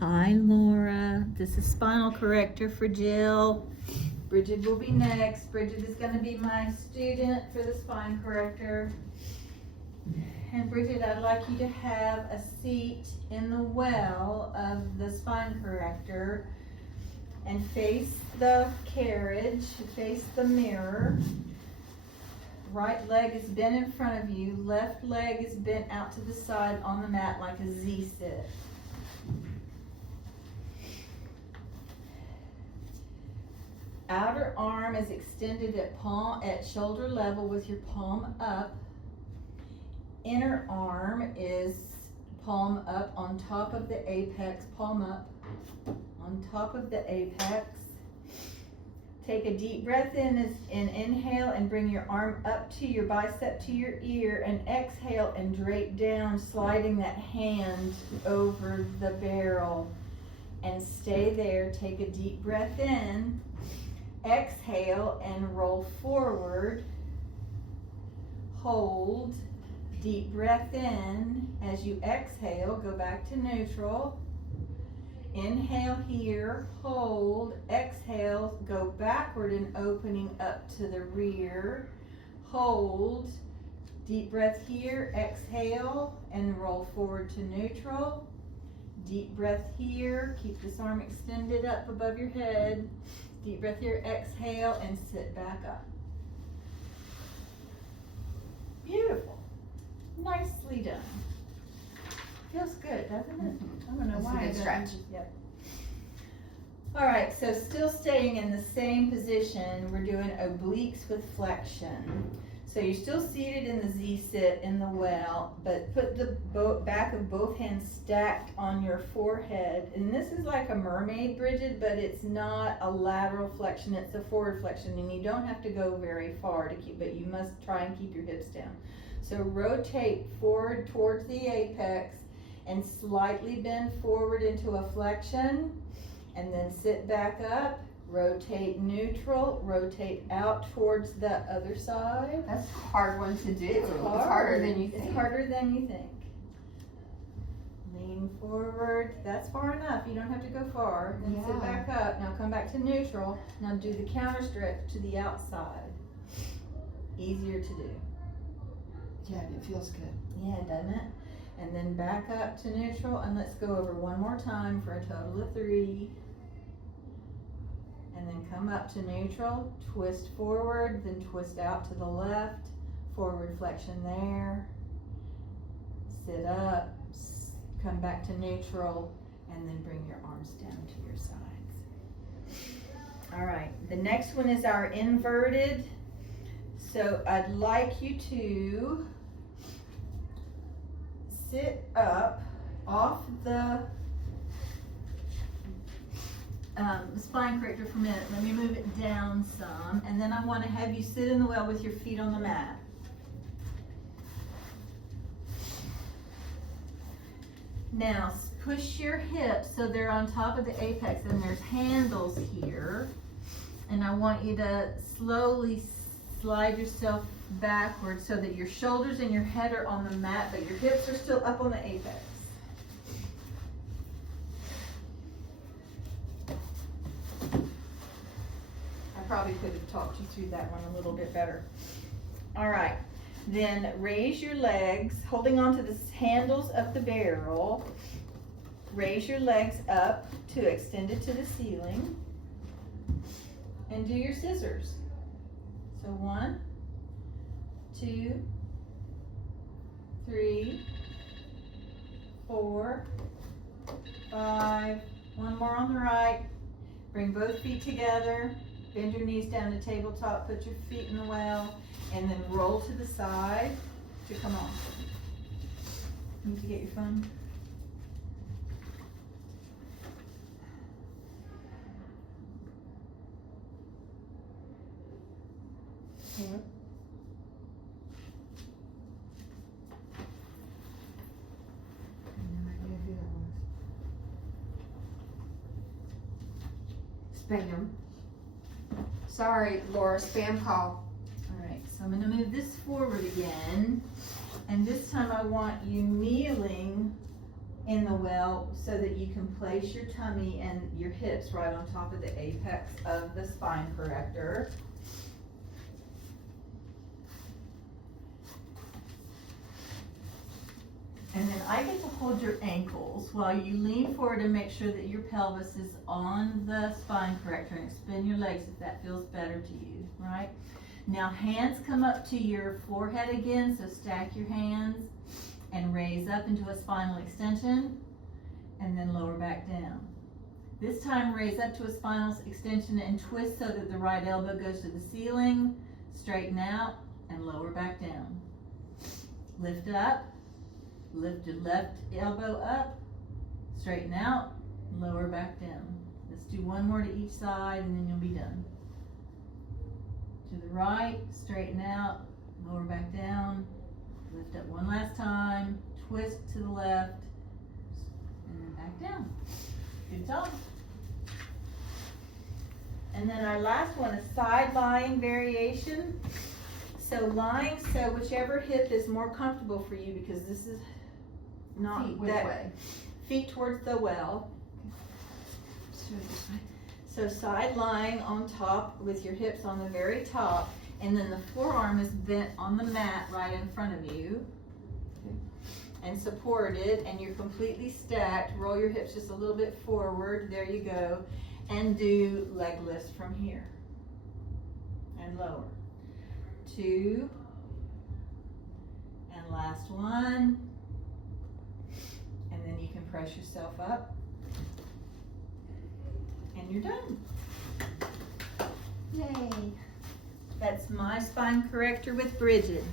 Hi, Laura. This is spinal corrector for Jill. Brigid will be next. Brigid is going to be my student for the spine corrector. And Brigid, I'd like you to have a seat in the well of the spine corrector and face the carriage, face the mirror. Right leg is bent in front of you. Left leg is bent out to the side on the mat like a Z-sit. Outer arm is extended at shoulder level with your palm up. Inner arm is palm up on top of the apex, palm up on top of the apex. Take a deep breath in and inhale and bring your arm up to your bicep to your ear, and exhale and drape down, sliding that hand over the barrel, and stay there. Take a deep breath in, exhale and roll forward, hold, deep breath in. As you exhale, go back to neutral. Inhale here, hold, exhale, go backward and opening up to the rear, hold, deep breath here, exhale and roll forward to neutral. Deep breath here, keep this arm extended up above your head. Deep breath here, exhale and sit back up. Beautiful. Nicely done. Feels good, doesn't it? I don't know why. It's a good stretch. Yep. All right, so still staying in the same position, we're doing obliques with flexion. So you're still seated in the Z-sit in the well, but put the back of both hands stacked on your forehead. And this is like a mermaid, Brigid, but it's not a lateral flexion, it's a forward flexion. And you don't have to go very far to keep, but you must try and keep your hips down. So rotate forward towards the apex and slightly bend forward into a flexion, and then sit back up, rotate neutral, rotate out towards the other side. That's a hard one to do. It's harder than you think. It's harder than you think. Lean forward. That's far enough. You don't have to go far. Then sit back up. Now come back to neutral. Now do the counter stretch to the outside. Easier to do. Yeah, it feels good. Yeah, doesn't it? And then back up to neutral, and let's go over one more time for a total of 3. And then come up to neutral, twist forward, then twist out to the left, forward flexion there, sit up, come back to neutral, and then bring your arms down to your sides. All right, the next one is our inverted. So I'd like you to sit up off the spine corrector for a minute. Let me move it down some, and then I want to have you sit in the well with your feet on the mat. Now push your hips so they're on top of the apex, and there's handles here, and I want you to slowly slide yourself backwards so that your shoulders and your head are on the mat, but your hips are still up on the apex. I probably could have talked you through that one a little bit better. All right, then raise your legs, holding on to the handles of the barrel. Raise your legs up to extend it to the ceiling, and do your scissors. So 1, 2, 3, 4, 5. One more on the right. Bring both feet together. Bend your knees down to tabletop. Put your feet in the well, and then roll to the side. So come on. Need to get your phone. Here. Spam. Sorry, Laura, spam call. All right, so I'm going to move this forward again, and this time I want you kneeling in the well so that you can place your tummy and your hips right on top of the apex of the spine corrector. And then I get to hold your ankles while you lean forward and make sure that your pelvis is on the spine corrector, and extend your legs if that feels better to you, right? Now hands come up to your forehead again, so stack your hands and raise up into a spinal extension, and then lower back down. This time raise up to a spinal extension and twist so that the right elbow goes to the ceiling, straighten out, and lower back down. Lift up. Lift your left elbow up, straighten out, lower back down. Let's do one more to each side and then you'll be done. To the right, straighten out, lower back down, lift up one last time, twist to the left, and then back down. Good job. And then our last one is side lying variation. So lying, so whichever hip is more comfortable for you, because this is not Feet which that way? feet towards the well. Let's do it this way. So side lying on top with your hips on the very top, and then the forearm is bent on the mat right in front of you. Okay. And supported, and you're completely stacked. Roll your hips just a little bit forward. There you go. And do leg lifts from here. And lower. 2. And last one. And then you can press yourself up. And you're done. Yay. That's my spine corrector with Brigid.